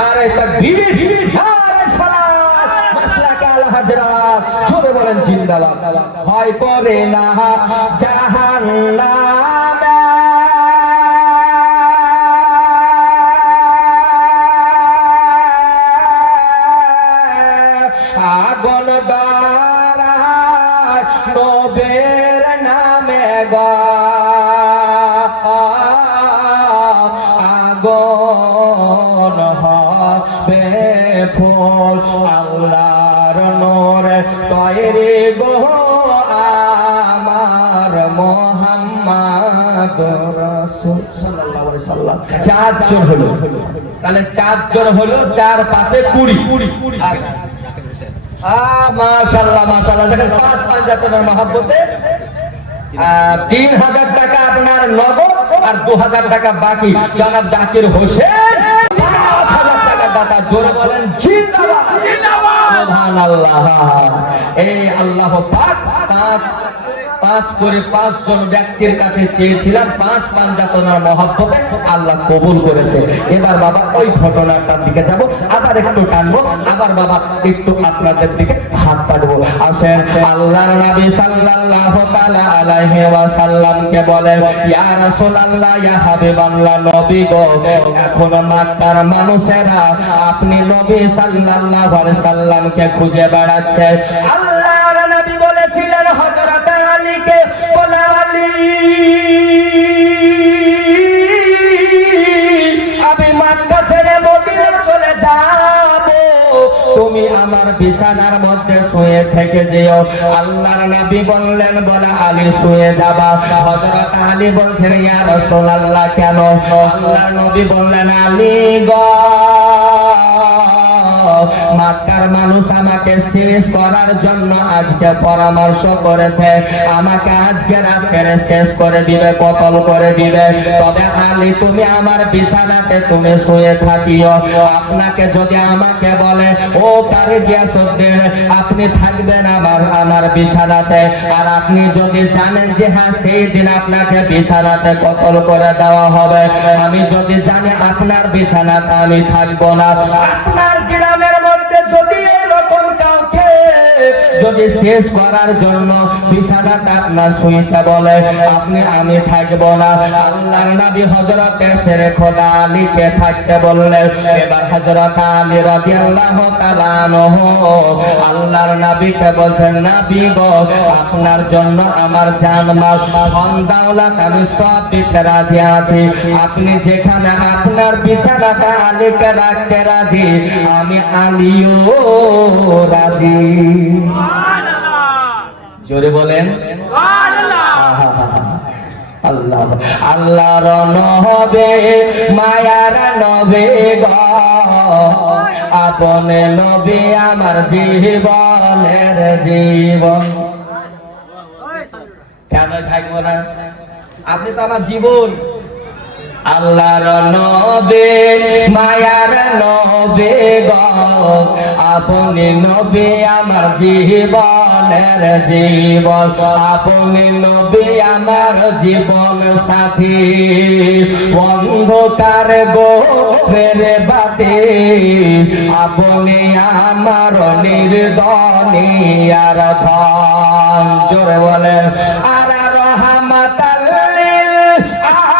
নারে তাকবীর, নারে সালাত, মাসলাকে আল হাজরাত, জোরে বলেন জিন্দাবাদ। ভয় করে না জাহান্নামে, আগুন ডরায় নবীর নামে গো, আগুন হবে ফুল আল্লাহর নূরে তৈরি গো আমার মুহাম্মদ রাসূল সাল্লাল্লাহু আলাইহি সাল্লাম। চারজন হলো, তাহলে চারজন হলো, 4 5 20। আচ্ছা মাশাআল্লাহ মাশাআল্লাহ, দেখেন 5 পাঞ্জাতনের মহব্বতে 3000 টাকা আপনার নগদ আর 2000 টাকা বাকি। জনাব জাকির হোসেন 5000 টাকা দাতা, জোরে বলেন জিন্দাবাদ সুবহানাল্লাহ। এই আল্লাহ পাক 5 করে 5 জন ব্যক্তির কাছে চেয়েছিলাম, 5 পাঞ্জাতনার মহব্বতে আল্লাহ কবুল করেছে। এবার বাবা ওই ঘটনাটার দিকে যাব, আবার একটু টানবো, আবার বাবা একটু আপনাদের দিকে হাত পাতবো। আসেন আল্লাহর নবী সাল্লাল্লাহু তাআলা আলাইহি ওয়াসাল্লামকে বলেন, ইয়া রাসূলুল্লাহ, ইয়া হাবিবাল্লাহ, নবী গো, এখন মক্কার মানুষেরা আপনি নবী সাল্লাল্লাহু আলাইহি সাল্লামকে খুঁজে বেড়াচ্ছে। আল্লাহর নবী বলেছিলেন হযরত আলীকে, বলে আলী, আমি মক্কা ছেড়ে মদিনা চলে যাব, তুমি আমার বিছানার মধ্যে শুয়ে থেকে যেও। আল্লাহর নবী বললেন, বলে আলী শুয়ে যাবা। হযরত আলী বলছেন, ইয়া রাসূলুল্লাহ কেন? আল্লাহর নবী বললেন, আলী গো, মক্কার মানুষ আমাকে শেষ করার জন্য আজকে পরামর্শ করেছে, আমাকে আজকে রাতে শেষ করে দিবে, কতল করে দিবে। তবে আলী তুমি আমার বিছানাতে তুমি শুয়ে থাকিও। আপনাকে যদি আমাকে বলে, ও কারি গিয়াসউদ্দিন, আপনি থাকবেন আমার বিছানাতে, আর আপনি যদি জানেন যে হ্যাঁ সেই দিন আপনাকে বিছানাতে কতল করে দেওয়া হবে, আমি যদি জানি আপনার বিছানাতে আমি থাকবো না, আপনার গ্রামের মধ্যে যদি এরকম কাউকে যদি শেষ করার জন্য বিছানাটা আপনার শুইতে বলে, আমি থাকবো না। আল্লাহর নবী হযরত শেরে খোদা আলীকে থাকতে বললেন। এবার হযরত আলী রাদিয়াল্লাহু তাআলা আনহু আল্লাহর নবীকে বলেন, নবী গো, আপনার জন্য আমার জান মাল ধন দৌলত আমি সব দিতে রাজি আছি, আপনি যেখানে আপনার বিছানাটা আলীকে রাখতে রাজি, আমি আলীও রাজি। জোরে বলেন আল্লাহ। আল্লাহর নবে মায়ার নবে গো, আপনে নবী আমার জীবনের জীবন। কেন থাকবো না? আপনি তো আমার জীবন। আল্লাহর নবে মায়ার নবে গো, আপনি নবী আমার জীবনের জীবন, আপনি নবী আমার জীবন সাথী, অন্ধকার গোরের বাতি, আপনি আমার নির্দনিয়ার ধন। জোরে বলেন আর রহমাতাল লিল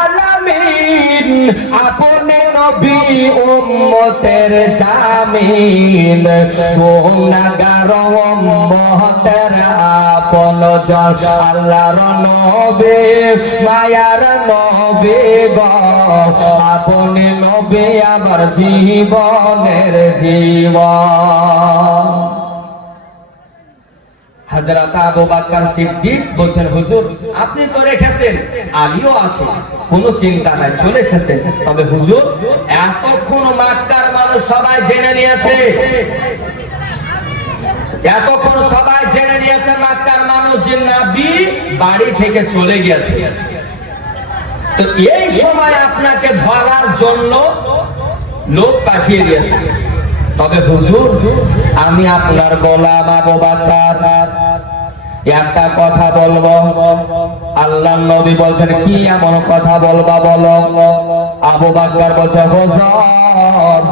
আলামিন, আপনি নবী উম্মতের জামিন, গুনাহগার উম্মতের আপন জন। আল্লাহর নবী মায়ার নবী গো, আপনি নবী আমার জীবনের জীবন। হযরত আবু বকর সিদ্দিক বলেন, হুজুর আপনি তো রেখেছেন, আলীও আছে, কোনো চিন্তা নাই, চলে এসেছে। তবে হুজুর এতক্ষণ মক্কার মানুষ সবাই জেনে নিয়েছে, এতক্ষণ সবাই জেনে নিয়েছে মক্কার মানুষ যে নবী বাড়ি থেকে চলে গেছে, তো এই সময় আপনাকে ধরার জন্য লোক পাঠিয়ে দিয়েছে। তবে হুজুর আমি আপনার গোলাম আবু বকর, একটা কথা বলবো। আল্লাহর নবী বলেন, কি এমন কথা বলবা বলো? আবু বকর বলছে, হুজুর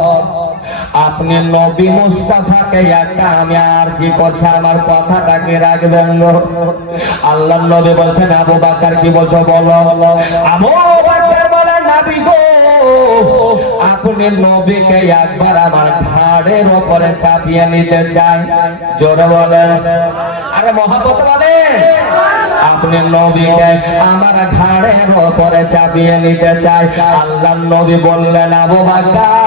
আপনি নবী মুস্তাফাকে একটা আমি আরজি করছি, আমার কথাটাকে রাখবেন না। আল্লাহর নবী বলছেন আবু বকর কি বলছো বলো। আবু বকর বলেন নবী গো, আপনি নবীকে একবার আমার ঘাড়ের উপরে চাপিয়ে নিতে চাই। জোরে বলেন, আরে মহব্বত বলেন। আপনি নবীকে আমার ঘাড়ের উপরে চাপিয়ে নিতে চাই। আল্লাহর নবী বললেন আবু বকর,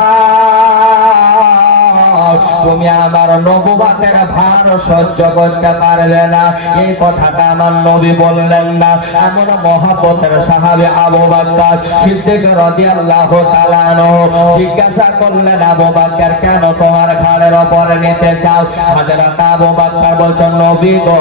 তুমি আমার নবুয়তের ভার সহ্য করতে পারবে না। এই কথাটা আমার নবী বললেন না। এমন মহব্বতের সাহাবী আবু বকর সিদ্দিক রাদিয়াল্লাহু তাআলা আনহু জিজ্ঞাসা করলেন আবু বকর কেন তোমার ঘাড়ের উপরে নিতে চাও? হযরত আবু বকর বলছেন নবী গো,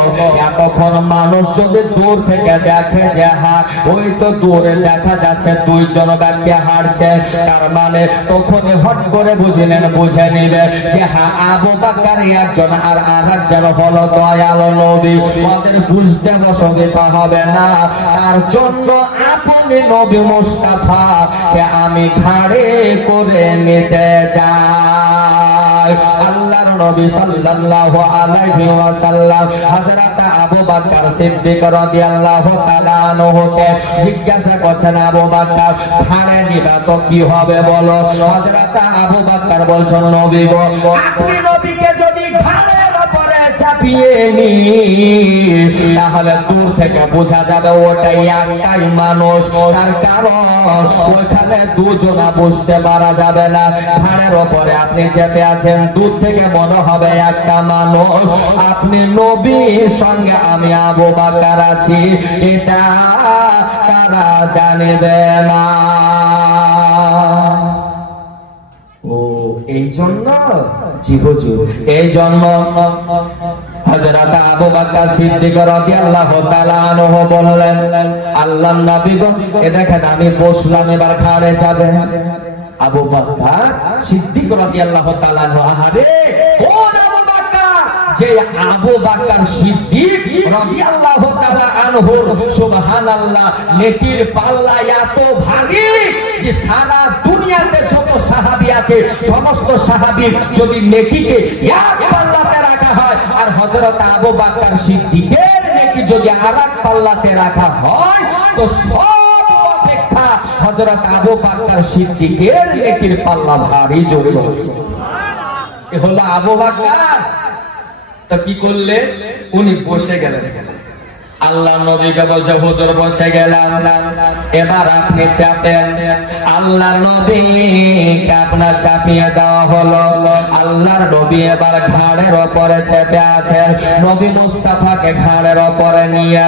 এতক্ষণ মানুষ যদি দূর থেকে দেখে যে হ্যাঁ ওই তো দূরে দেখা যাচ্ছে দুইজন ব্যক্তি হাঁটছে, তার মানে তখনই হট করে বুঝে নিবে যে হ্যাঁ আবু বকর একজন আর আরেকজন হলো দয়ালু নবী, ওদের বুঝতে অসুবিধা হবে না। তার জন্য আপনি নবী মুস্তাফা কে আমি ঘাড়ে করে নিতে চাই। আল্লাহর নবী সাল্লাল্লাহু আলাইহি ওয়াসাল্লাম হযরত আবু বকর সিদ্দিক রাদিয়াল্লাহু তাআলা আনহুকে জিজ্ঞাসা করছেন আবু বকর ঘাড়ে নিবা তো কি হবে বলো। হযরত আবু বকর বলছেন নবী গো, আপনি নবীকে যদি ঘাড়ের উপরে চাপিয়ে নি তাহলে দূর থেকে বোঝা যাবে ওটাই একটাই মানুষ। তার কারণ ওইখানে দুজনা বুঝতে পারা যাবে না। ঘাড়ের উপরে আপনি চেপে আছেন, দূর থেকে মনে হবে একটা মানুষ। আপনি নবীর সঙ্গে আমি আবু বকর আছি, এটা তারা জানবে না। এই জন্য জি হুজুর, এই জন্য হযরত আবু বকর সিদ্দিক রাদিয়াল্লাহু তাআলা আনহু বললেন আল্লাহর নবী গো, এ দেখেন আমি বসলাম, এবার ঘাড়ে যাবে। আবু বকর সিদ্দিক রাদিয়াল্লাহু তাআলা আনহু, আরে কোন আবু বকর? যে আবু বকর সিদ্দিক রাদিয়াল্লাহু তাআলা আনহু সুবহানাল্লাহ নেকির পাল্লা এত ভারী যে সারা দুনিয়াতে যত সাহাবী আছে সমস্ত সাহাবীর যদি নেকিকে এক পাল্লাতে রাখা হয় আর হযরত আবু বকর সিদ্দিকের নেকি যদি আরেক পাল্লাতে রাখা হয় তো সব অপেক্ষা হযরত আবু বকর সিদ্দিকের নেকির পাল্লা ভারী জোরে। এ হলো আবু বকর। তো কি করলেন? উনি বসে গেলেন। আল্লাহ নবীকে বলছে হুজুর বসে গেলাম, এবার আপনি চাপেন। আল্লাহর নবীকে আপনার চাপিয়ে দেওয়া হলো। আল্লাহর নবী এবার ঘাড়ের উপরে চেপে আছেন। নবী মুস্তাফাকে ঘাড়ের উপরে নিয়ে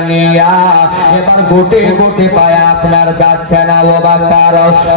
এবার গুটি গুটি পায়ে আপনার যাচ্ছেন আবু বকর।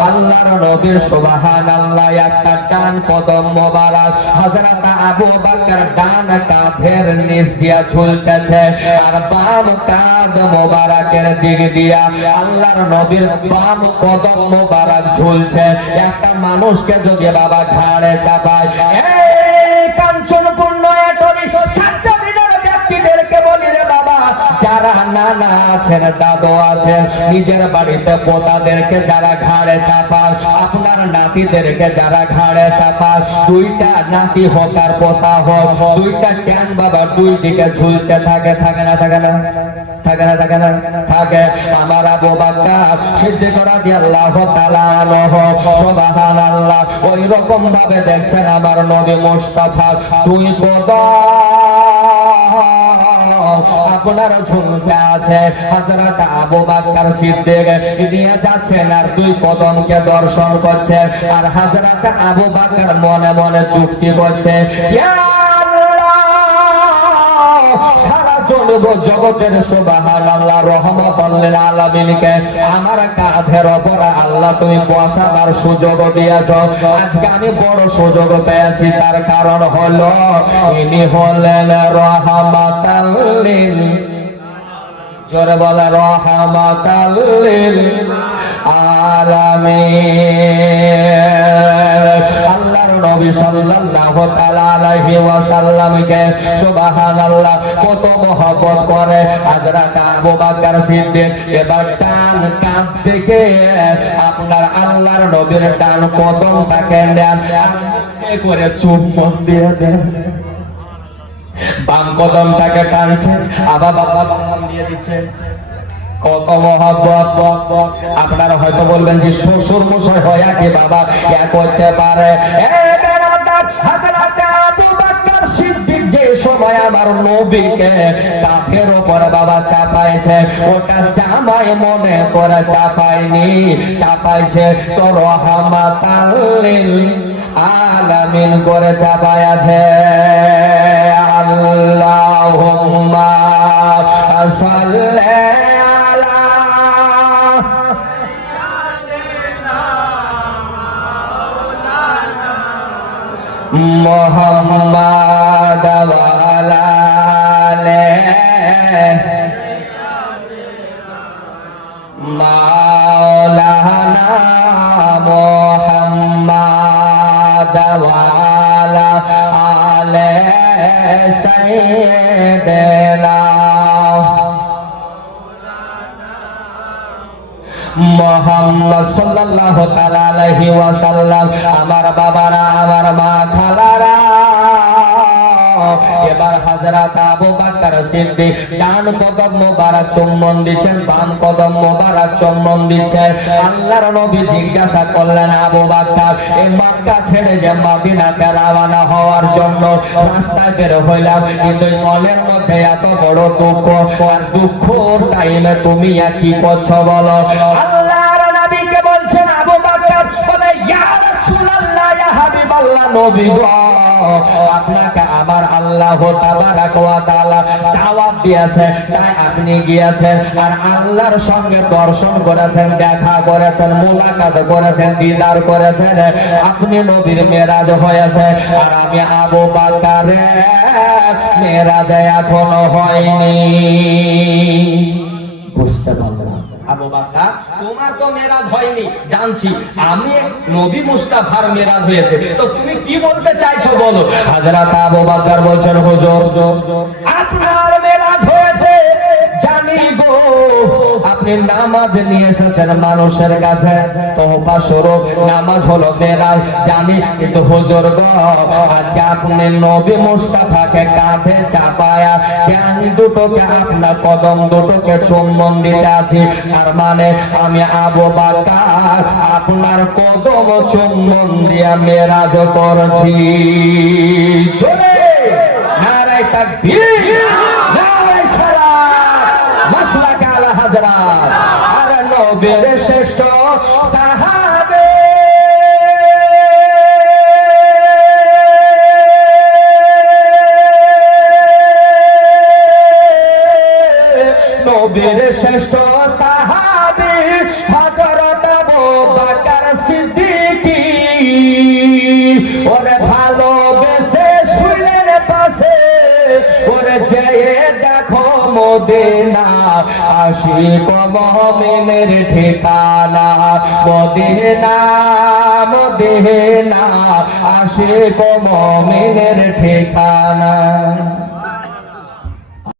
আল্লাহর নবীর সুবহানাল্লাহ একটা ডান কদম মোবারক হযরত আবু বকর ডান কাঁধের নিচ দিয়া ঝুলতেছে, আর বাম কাঁধ মোবারকের দিক দিয়া আল্লাহর নবীর বাম কদম মোবারক ঝুলছে। একটা মানুষকে যদি বাবা ঘাড়ে চাপায়, এই কাঞ্চনপূর্ণ এটনি সাজ্জাদিনের ব্যক্তিদেরকে বলি রে বাবা, যারা নানা আছেন দাদু আছেন নিজের বাড়িতে পোতাদেরকে যারা ঘাড়ে চাপান, আপনার নাতিদেরকে যারা ঘাড়ে চাপান, দুইটা নাতি হোক আর পোতা হোক, দুইটা ট্যান বাবা দুই দিকে ঝুলতে থাকে, থাকে না থাকে না থাকে না থাকে না থাকে। আমার আবু বকর সিদ্দিক রাদিয়াল্লাহু তাআলা আনহু সুবহানাল্লাহ ওই রকম ভাবে দেখছেন আমার নবী মুস্তাফা দুই কদম আপনার ঝুলতে আছে। হযরত আবু বকর সিদ্দিক দিয়ে যাচ্ছেন আর দুই কদমকে দর্শন করছেন, আর হযরত আবু বকর মনে মনে চুক্তি করছে, ইয়া সারা জগতের সুবহানাল্লাহ রহমাতুল লিল আলামিনকে আমার কাঁধের উপর আল্লাহ তুমি বসাবার সুযোগ দিয়েছো। আজকে আমি বড় সুযোগ পেয়েছি, তার কারণ হলো ইনি হলেন রহমাতুল লিল, জোরে বলে রহমাতুল লিল আলামিন। আল্লাহর নবী সাল্লাল্লাহু তাআলা আলাইহি ওয়াসাল্লামকে সুবহানাল্লাহ কত মহব্বত করে হযরত আবু বকর সিদ্দিক। এবার ডান কাঁধ থেকে আপনার আল্লাহর নবীর ডান কদমটাকে নেন, করে চুম্বন দিয়ে দেন। বাম কদমটাকে টানছে, আবার বাবা বাম দিয়ে দিচ্ছে। কত মহব্বত! আপনারা হয়তো বলবেন যে শ্বশুর মশাই হয়া কি বাবা ইয়া করতে পারে? যে সময় আমার নবীকে কাঠের উপরে বাবা চাপাইছে, ওটা জামাই মনে করে চাপায়নি, চাপাইছে তো রহমাতাল লিল আলামিন করে চাপাইছে। আল্লাহুম্মা সাল্লি আলা মুহাম্মাদ ওয়া আলা আলিহি মাওলানা মুহাম্মাদ ওয়া আলা আলিহি সাইয়্যিদিনা মুহাম্মদ সাল্লাল্লাহু তাআলা আলাইহি ওয়াসাল্লাম। আমার বাবারা, আমার মা খালারা, এবার হযরত আবু বকর সিদ্দিক ডান কদম মোবারক চুম্বন দিচ্ছেন, বাম কদম মোবারক চুম্বন দিচ্ছেন। আল্লাহর নবী জিজ্ঞাসা করলেন, আবু বকর এই মক্কা ছেড়ে যে মদিনাতে রওনা হওয়ার জন্য রাস্তায় বের হইলাম, কিন্তু মনের মধ্যে এত বড় দুঃখ, আর দুঃখর টাইমে তুমি কি করছো বলো? আল্লাহর নবীকে বলছেন, আবু বকর বলে, ইয়া রাসূলুল্লাহ, ইয়া হাবিবাল্লাহ, নবী গো, আপনাকে আমার আল্লাহ তাবারাক ওয়া তাআলা দাওয়াত দিয়েছে, তাই আপনি গিয়েছেন আর আল্লাহর সঙ্গে দর্শন করেছেন, দেখা করেছেন, মুলাকাত করেছেন, দিদার করেছেন। আপনি নবীর মেরাজ হয়েছে, আর আমি আবু বকর মেরাজ এখনো হয়নি। বুঝতে পারলাম আবু বকর, তোমার তো মেরাজ হয়নি জানছি, আমি নবী মুস্তাফার মেরাজ হয়েছে, তো তুমি কি বলতে চাইছো বলো? হযরত আবু বকর বলছেন, হুজুর আপনার মেরাজ হয়েছে জানি গো, আপনি নামাজ নিয়ে এসেছেন মানুষের কাছে, তোহফা স্বরূপ নামাজ হলো মেরাজ জানি, কিন্তু হুজুর গো, আজকে আপনি নবী মুস্তাফাকে কাঁধে চাপায়া জ্ঞান দুটোকে, আপনার কদম দুটোকে চুম্বন দিতে আছি, আর মানে আমি আবু বকর আপনার কদম চুম্বন দিয়া মেরাজ করছি। জোরে নারে তাকবীর, নারে সালাত, মাসলাকে আলা হযরত, আর নবীর শ্রেষ্ঠ সাহাবে, নবীর শ্রেষ্ঠ সাহাবী হযরত আবু বকর সিদ্দিক, ওরে ভালোবেসে শুইলেন পাশে, ওরে যেয়ে দেখো মদিনা, আশিক মুমিনের ঠিকানা, মদিনা মদিনা, আশিক মুমিনের ঠিকানা।